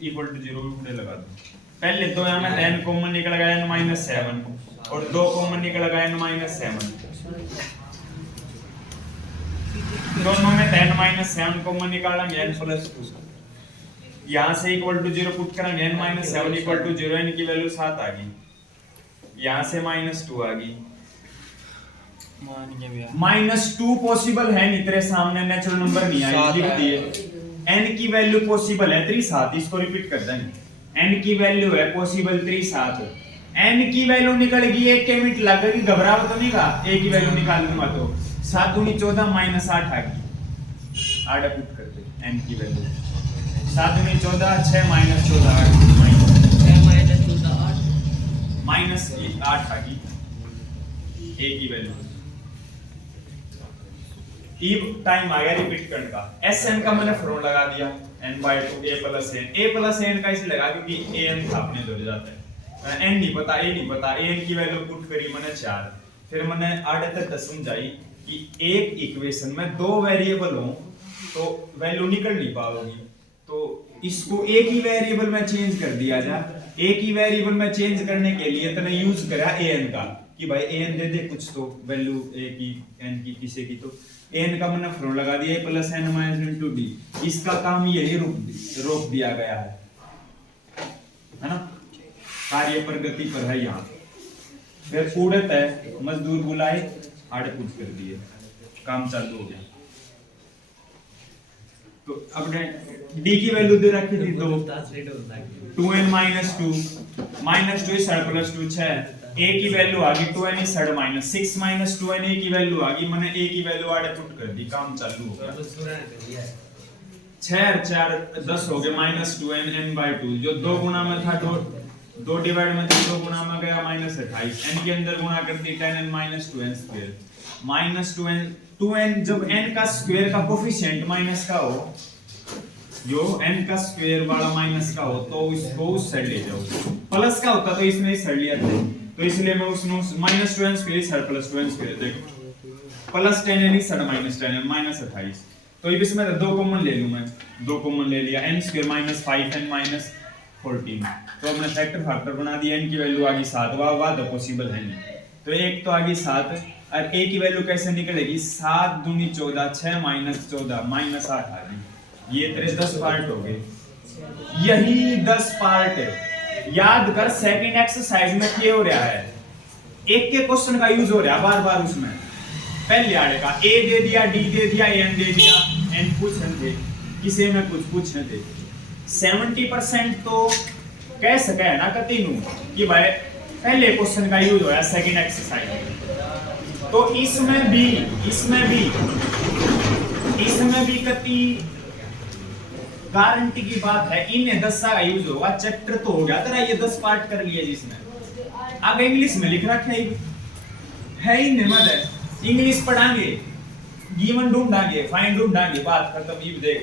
equal to 0 उड़े लगा दो। पहले दो यहाँ में 10 कॉमन निकल गया n माइनस 7 और 2 कॉमन निकल गया n माइनस 7, दोनों में 10 माइनस 7 कॉमन निकालेंगे n प्लस 2, यहाँ से इक्वल टू 0 पुट करेंगे n minus 7 equal to 0, n की वैल्यू 7 आ गई, यहाँ से माइनस 2 आ गई। माइनस 2 पॉसिबल है नहीं, तेरे सामने नेचुरल नंबर नहीं आया लिख दिए। n की वैल्यू पॉसिबल है 3 7, इसको रिपीट कर देंगे। n की वैल्यू है पॉसिबल 3 7, n की वैल्यू निकल गई 1 के मिनट लगेगी, घबराओ तो नहीं का, a की वैल्यू निकाल दूंगा तो 7 दूनी 14 माइनस 8 आ गई, 8 पुट करते n की वैल्यू 7 दूनी 14 6 माइनस 14 8 माइनस 8 आ गई a की वैल्यू। ई टाइम आ गया रिपीट करने का। Sn का मैंने फॉर्मूला लगा दिया n/2 a प्लस n का इसलिए लगा क्योंकि an था अपने दो जाता है, n नहीं पता, a नहीं पता, an की वैल्यू पुट करी मैंने 4। फिर मैंने आगे तक समझाई कि एक इक्वेशन में 2 वेरिएबल हो तो वैल्यू निकल नहीं पाओगी, तो इसको एक ही वेरिएबल में चेंज कर दिया जाए। एक ही वेरिएबल में चेंज करने के लिए तने यूज करा an का कि भाई an दे दे कुछ तो वैल्यू a की n की किसी की, तो n का मैंने फॉर्मूला लगा दिया a plus n minus into d। इसका काम यही रोक दिया गया है ना, कार्य प्रगति पर है यहाँ। फिर उड़त है, मजदूर बुलाए, आड़े पूछ कर दिए, काम चालू हो गया। तो अपने d की वैल्यू दे रखी थी 2n माइनस 2 इस साइड प्लस 2 6, a की वैल्यू आ गई 2n इस side minus 6 minus 2n a की वैल्यू आ गई, मैंने a की वैल्यू आड़े पुट कर दी, काम चालू हो गया। 6 और 4 10 हो गए माइनस 2n n/2, जो 2 गुना में था 2 डिवाइड में था 2 गुना में गया माइनस 28, n के अंदर गुना कर दी 10n minus 2n square minus 2n जब n का स्क्वायर का कोफिशिएंट माइनस का हो, जो n का स्क्वायर वाला माइनस का हो तो इसको उस साइड ले जाओ, प्लस का होता तो इसने इस साइड लिया था, तो इसलिए मैं उसने माइनस 2n स्क्वायर इस साइड प्लस 2n स्क्वायर देखो प्लस 10n इस साइड माइनस 10n माइनस 28, तो अब इसमें 2 कॉमन ले लूं मैं, 2 कॉमन ले लिया n square minus 5n minus 14, तो हमने फैक्टर बना दिया, n की वैल्यू आ गई 7, वाह तो पॉसिबल है नहीं, तो एक तो आ गई 7 और a की वैल्यू कैसे निकलेगी 7 दूनी 14 6 माइनस 14 माइनस 8 आ गई। ये तेरे 10 पार्ट हो गए, यही 10 पार्ट है। याद कर सेकंड एक्सरसाइज में क्या हो रहा है, एक के क्वेश्चन का यूज हो रहा है बार बार, उसमें पहले आड़े का a दे दिया d दे दिया n दे दिया, n पूछने थे किसी में कुछ पूछने थे, 70% तो कह सके है ना कति नू कि भाई पहले क्वेश्चन का यूज हो रहा है सेकंड एक्सरसाइज में, तो इसमें भी कति गारंटी की बात है, इन्हें 10 का यूज होगा, चैप्टर तो हो गया तेरा, ये 10 पार्ट कर लिए जिसमें आगे इंग्लिश में लिख रखा है ही निमद है, इंग्लिश पढ़ाएंगे, गिवन ढूंढांगे, फाइंड ढूंढांगे, बात खत्म। ये देख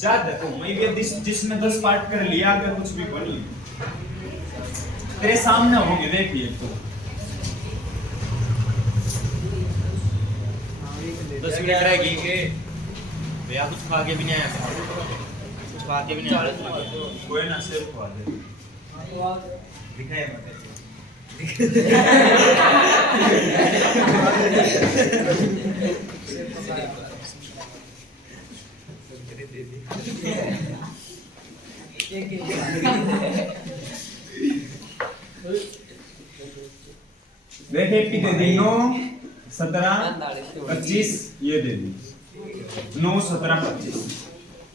जा देखो मैं ये जिसने 10 पार्ट कर लिया, अगर कुछ भी बनी तेरे सामने होंगे, देखिए तो 10 मिनट रहेगी के भैया, कुछ खा के भी नहीं आया, कुछ खा के भी नहीं आया, कोई ना सिर्फ खा दे दिखाए मत देख एपी दे दी 9 17 25 ये दे दी 9 17 25।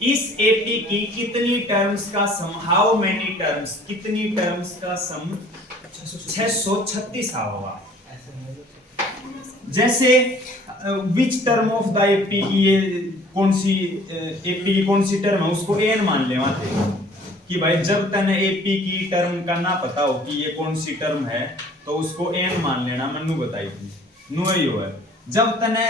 इस एपी की कितनी टर्म्स का सम, हाउ मेनी टर्म्स, कितनी टर्म्स का सम 636 होगा। जैसे which term of the AP की, ये कौन सी एपी की कौन सी टर्म है उसको एन मान लेवा थे कि भाई जब तक एपी की टर्म का ना पता हो कि ये कौन सी टर्म है तो उसको एन मान लेना। मन्नू बताई थी नो ही हो है। जब तने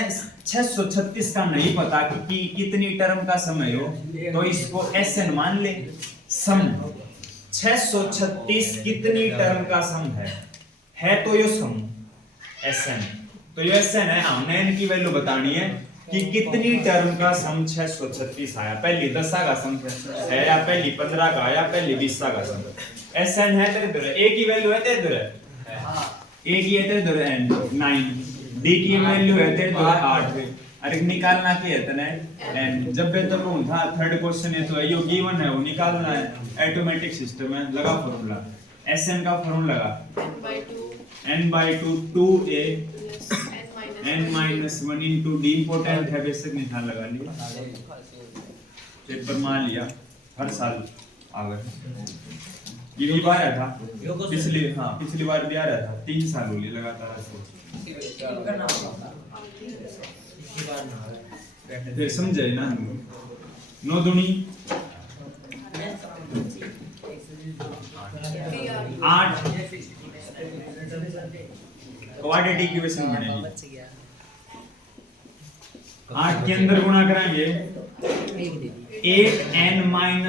636 का नहीं पता कि कितनी टर्म का समय हो तो इसको एसएन मान ले। सम 636 कितनी टर्म का सम है तो यो सम एसएन, तो ये एसएन है। हमने इनकी वैल्यू बतानी है कि कितनी टर्म का सम 636 आया। पहली 10 का सम है या पहली 15 का या पहली 20 का सम। एसएन है तेरे इधर, ए की वैल्यू है तेरे इधर, ए की है तेरे इधर एन 9, डी की वैल्यू है तेरे इधर 8। अरे निकालना क्या है तने एन। जब बे तक कौन था थर्ड क्वेश्चन है तो यो गिवन है वो निकालना है। ऑटोमेटिक सिस्टम है, लगा फार्मूला एसएन का फार्मूला लगा n/2 2a n-1 into d। Important है, बेसिक निशान लगा लिया, पेपर मान लिया, हर साल आ गए। ये बार आया था पिछली बार भी आ रहा था, 3 साल हो गए लगातार इसको। फिर समझे ना 9 दूनी 8 क्वाड्रेटिक इक्वेशन बनेगी। 8 के अंदर गुणा करेंगे 8n-8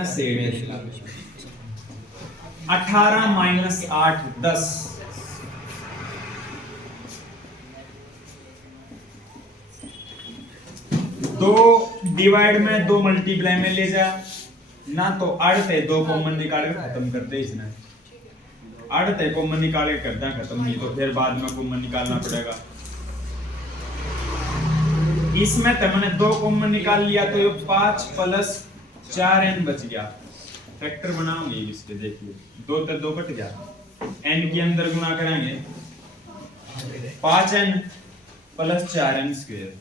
18 - 8 10। दो डिवाइड में 2 मल्टीप्लाई में ले जा ना, तो अड़ते 2 कॉमन निकाल के खत्म करते इसने। अड़ते कॉमन निकाल के करता खत्म, नहीं तो फिर बाद में कॉमन निकालना पड़ेगा। इसमें तो मैंने 2 कॉमन निकाल लिया तो ये 5 + 4n बच गया। फैक्टर बनाऊंगी इसके, देखिए 2 तो 2 कट गया। n के अंदर गुणा करेंगे 5n + 4n²।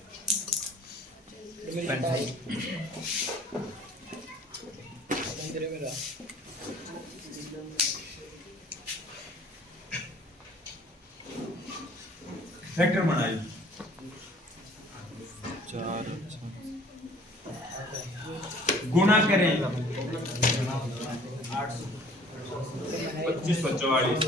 फैक्टर बनाई 4 गुणा करें 25 + 44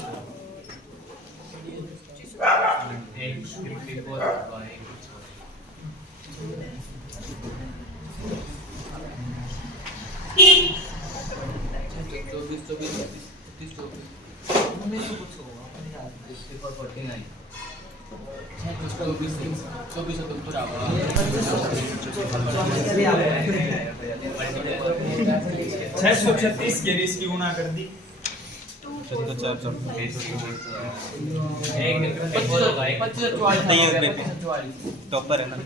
636 के इसकी गुणा कर दी। टॉपर है ना।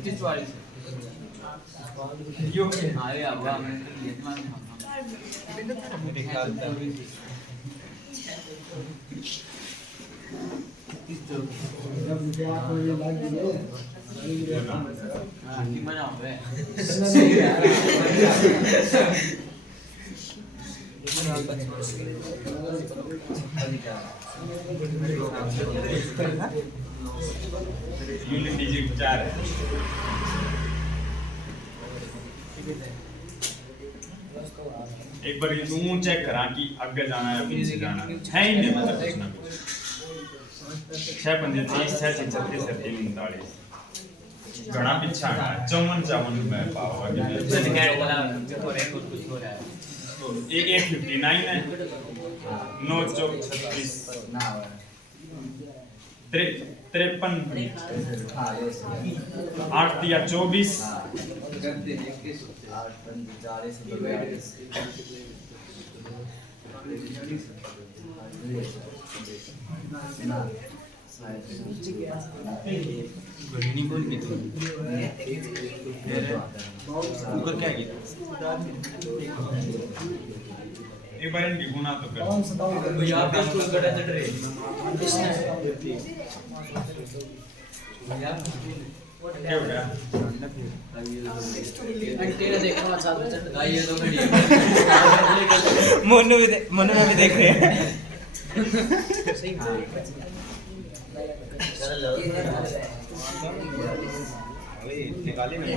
यूनिट डिजिट 4 है। एक बार ये तू चेक करा कि आगे जाना है या पीछे जाना है ही नहीं, मतलब कुछ ना कुछ। 6 × 5 = 30 6 × 36 = 39 घना पीछा है। 54 में पाओ आगे ये 859 है। 9 × 4 = 36 53 8 × 3 = 24 नहीं बोल के तो ऊपर क्या किया एक बार इनकी गुना तो कर भैया आप स्कूल का टेंशन रहे क्या हो गया तेरा देखो अच्छा ये तो मोनू भी देख रहे हैं निकाले नहीं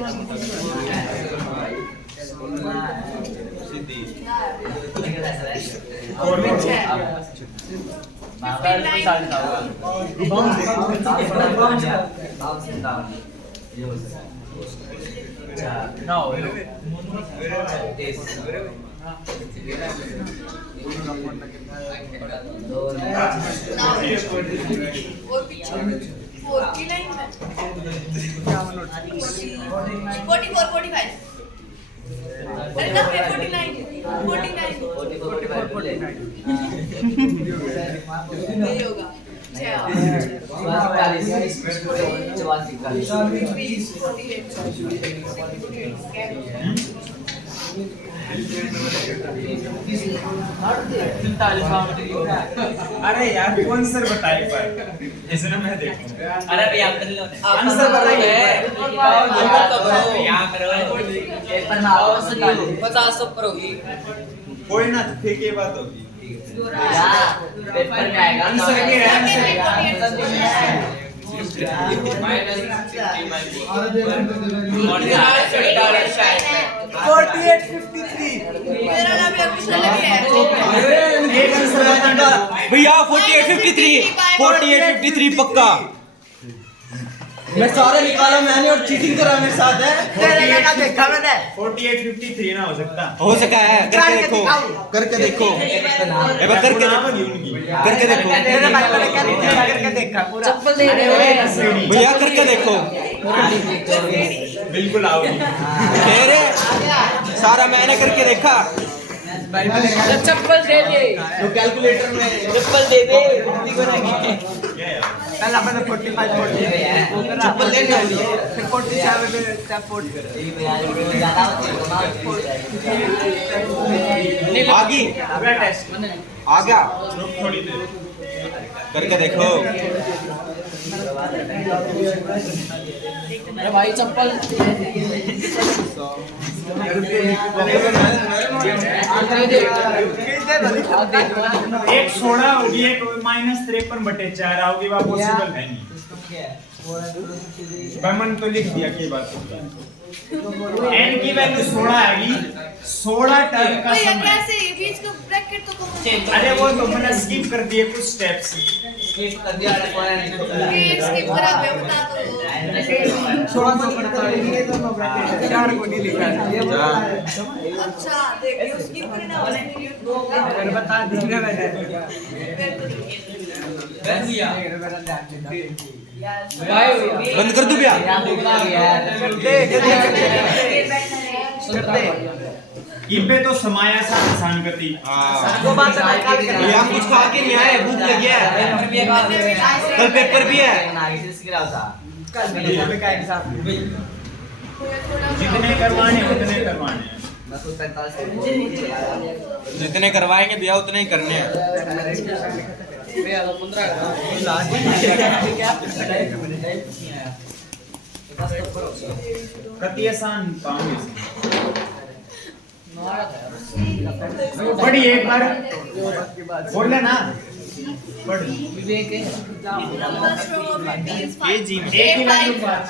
सीधी और भी और पीछे 49 में 44 45 अरे ना 49 नहीं होगा अरे यार कौन सर बताइए पर इसने मैं देखूं अरे भैया आप कर लो आंसर बताइए यहाँ करो 50 ऊपर होगी कोई ना फिर की बात होगी पेपर में आएगा आंसर क्या है मेरा नाम भी अभी से लगी है एक आंसर आता भैया 48-53 पक्का मैं सारा निकाला मैंने और चीटिंग करा मेरे साथ है 48-53 ना हो सकता हो सका है करके देखो एक बार करके देखो चप्पल दे भैया करके देखो बिल्कुल आओगी फिर सारा मैंने करके देखा चप्पल दे दे तो कैलकुलेटर में चप्पल दे दे क्या यार पहले अपने 45 चप्पल ले लिया फिर 47 में टैप पोर्ट कर आ गई अगला टेस्ट आ गया रुक थोड़ी देर करके देखो अरे भाई चप्पल एक 16 होगी एक -53/4 आओगी वह पॉसिबल है नहीं बैमन तो लिख दिया की बात n की वैल्यू 16 आएगी 16 टर्म का भैया समय कैसे ये बीच का ब्रैकेट तो कौन अरे वो तो मैंने स्किप कर दिए कुछ स्टेप्स स्किप करा मैं बता दो 4 को नहीं लिखा अच्छा देखिए स्किप करना वाला मैंने बता दिया मैंने बंद कर दो भैया इबे तो समाया सा आसान गति भैया हम कुछ खा के नहीं आए भूख लगी है कल पेपर भी है जितने करवाने उतने करवाने हैं जितने करवाएंगे भैया उतने ही करने हैं कति आसान पाऊंगे पढ़ी एक बार बोले ना पढ़ विवेक है एक ही वैल्यू 5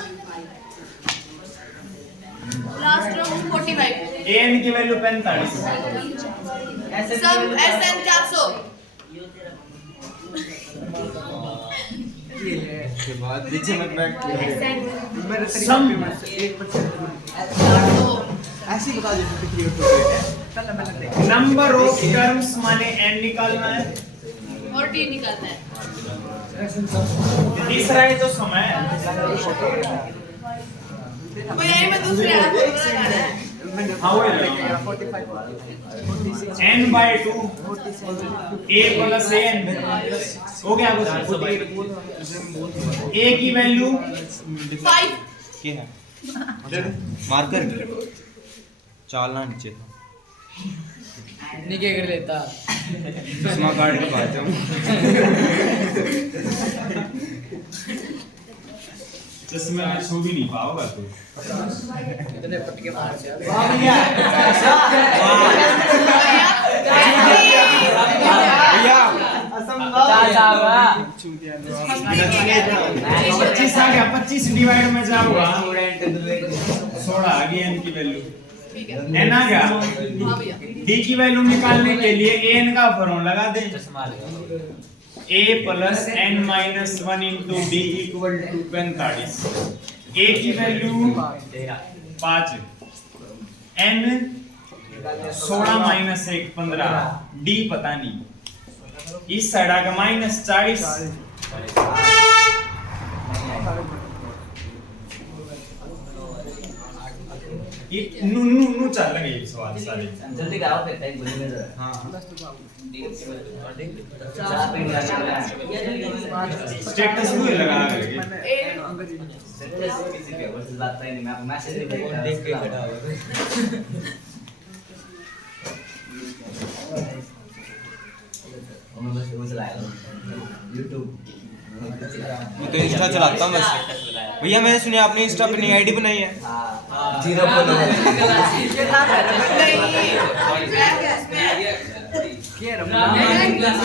लास्ट रो 45 an की वैल्यू 45 सम SN 400 के बाद नीचे मत बैठ सम ऐसे बता दो नंबर ऑफ टर्म्स माने n निकालना है और t निकालना है तीसरा है जो समय भैया ये मैं दूसरे हाथ में लगाना है हाँ वो n/2 a प्लस n हो गया कुछ a की वैल्यू 5 क्या है मार्कर चालना नीचे निके कर लेता चश्मा काट के बात चश्मे में छू भी नहीं पाओगा तू। इतने पटके मार से भैया चाचा 25 आ गया, 25 डिवाइड में जाऊंगा 16 आ गई n की वैल्यू। ठीक है n आ गया। हाँ भैया d की वैल्यू निकालने के लिए n का फॉर्मूला लगा दे। a plus n minus 1 into d equal to 45। a की वैल्यू 5, n 16 माइनस 1 15, d पता नहीं। इस साइड आ गया माइनस 40। ये नु चल रहे ये सवाल सारे। जल्दी कराओ फिर टाइम बोलने में जरा। हाँ स्टेटस भी लगा करके किसी के वर्सेस बात नहीं, मैं आपको मैसेज देख के खड़ा हो। मैं बस वो चलाया YouTube। मैं तो इंस्टा चलाता हूँ बस। भैया मैंने सुना आपने इंस्टा पे नई आईडी बनाई है। हाँ 0 फॉलोवर।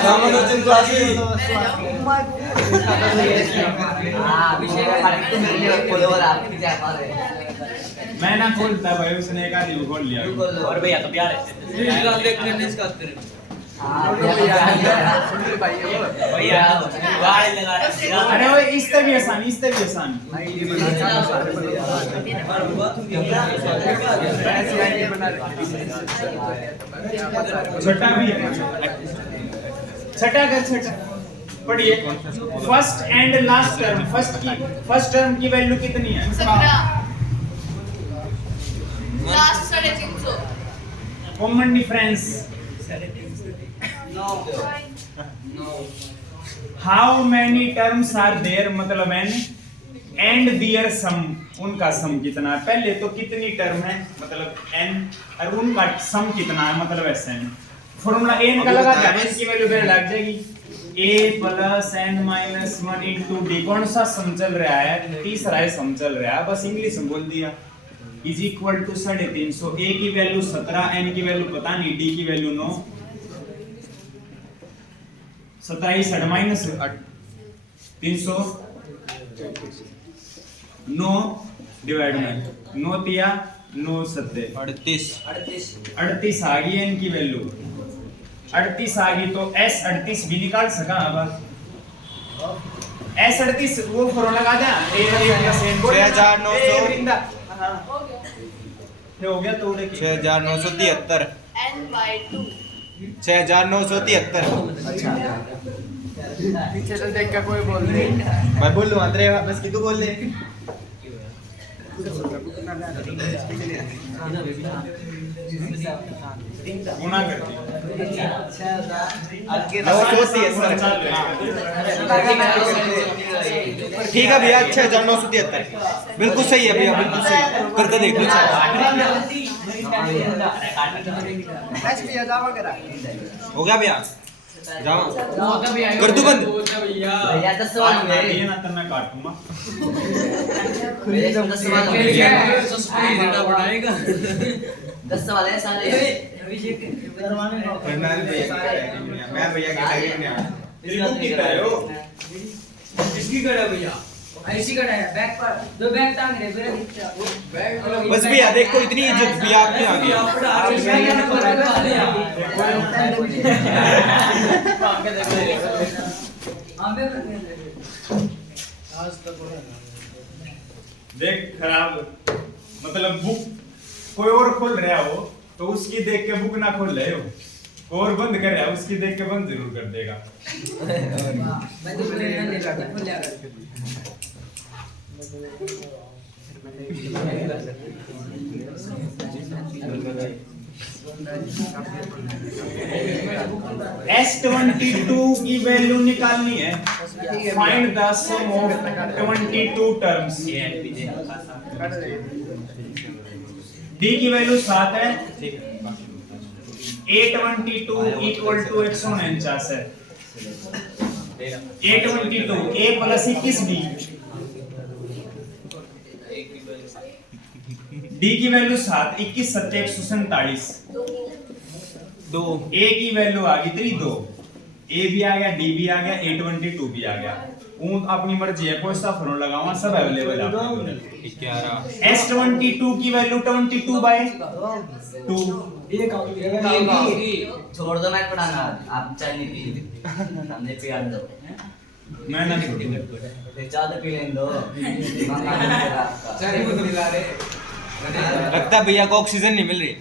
रामानुजन क्लासेस। हाँ अभिषेक का मेरे फॉलोवर आपकी क्या पा रहे। मैं ना खोलता भाई, उसने एक आदमी खोल लिया। और भैया तो प्यार है। भैया अरे वो इस तरह भी आसान, इस तरह भी आसान। छोटा भी है, छठा कर छठा पढ़िए। First and last term, first term की वैल्यू कितनी है? 17 last 350 common difference. How many terms are there मतलब n एंड देयर सम, उनका सम कितना है। पहले तो कितनी टर्म है मतलब n, और उनका सम कितना है मतलब Sn। फॉर्मूला n का लगा दिया, n की वैल्यू बेर लग जाएगी a plus n minus 1 into d। कौन सा सम चल रहा है? तीसरा है सम चल रहा है, बस इंग्लिश में बोल दिया। Is equal to 350। a की वैल्यू 17, n की वैल्यू पता नहीं, d की वैल्यू 9। 27 माइनस 300 9 डिवाइड में 9 तिया 9 सत्ते 38 आ गई n की वैल्यू। 38 आ गई तो s 38 भी निकाल सका। अब s 38 वो फॉर्मूला लगा दे। a प्लस n 6900 हो गया तो 6973 n/2 6973। अच्छा पीछे से देख कर कोई बोल दे मैं बोल लूं अंदर बस कि तू बोल दे। गुना करती ठीक है भैया। 6973 बिल्कुल सही है भैया, बिल्कुल सही करके देख लो। हो गया भैया, जाओ कर दो बंद। भैया 10 सवाल हुए। ये ना तो मैं काटूंगा। मेरे 10 सवाल हुए। देना पड़ेगा 10 सवाल है सारे। मैं भैया की कर रहे हो? इसकी कड़ा भैया ऐसी कड़ा है बैक पर दो बैक टांग रहे बैग बस भैया देखो इतनी इज्जत भैया आपने आ गया। देख खराब मतलब बुक कोई और खोल रहा हो तो उसकी देख के बुक ना खोल रहे हो, और बंद कर रहा है उसकी देख के बंद जरूर कर देगा। मैं तो प्लेन नहीं करता खोल लिया S22 की वैल्यू निकालनी है। Find the sum of 22 terms. D की वैल्यू 7 है, A22 इक्वल टू 149 है। A22 A प्लस 21 D की वैल्यू 7 21 7 147 2 A की वैल्यू आ गई 3 2 A भी आ गया D भी आ गया A22 भी आ गया। अपनी मर्जी है कोई सा फॉर्मूला लगावा सब अवेलेबल है आपके 11 S22 की वैल्यू 22/2 छोड़ दो मैं पढ़ाना आप चाय नहीं पी हमने पिया दो मैं ना छोड़ू चाय तो पी लेने दो दिमाग काम नहीं कर रहा आपका लगता है भैया को ऑक्सीजन नहीं मिल रही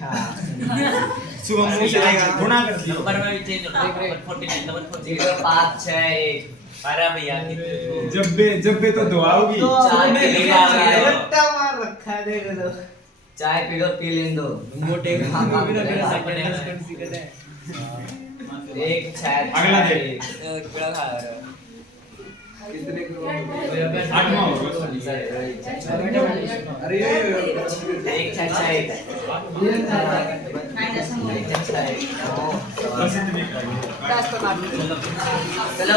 सुबह मुंह से आएगा गुना कर दियो नंबर में चेंज होता है नंबर 49 नंबर 49 5 6 1 अरे भैया जब भी तो दुआओगी चाय पी लो रट्टा मार रखा है देख लो चाय पी लो पी लेने दो मोटे हाँ, हाँ, एक छह अगला देख। बड़ा खा रहा है आठवां होगा एक छह छह एक छह एक बस इतने चलो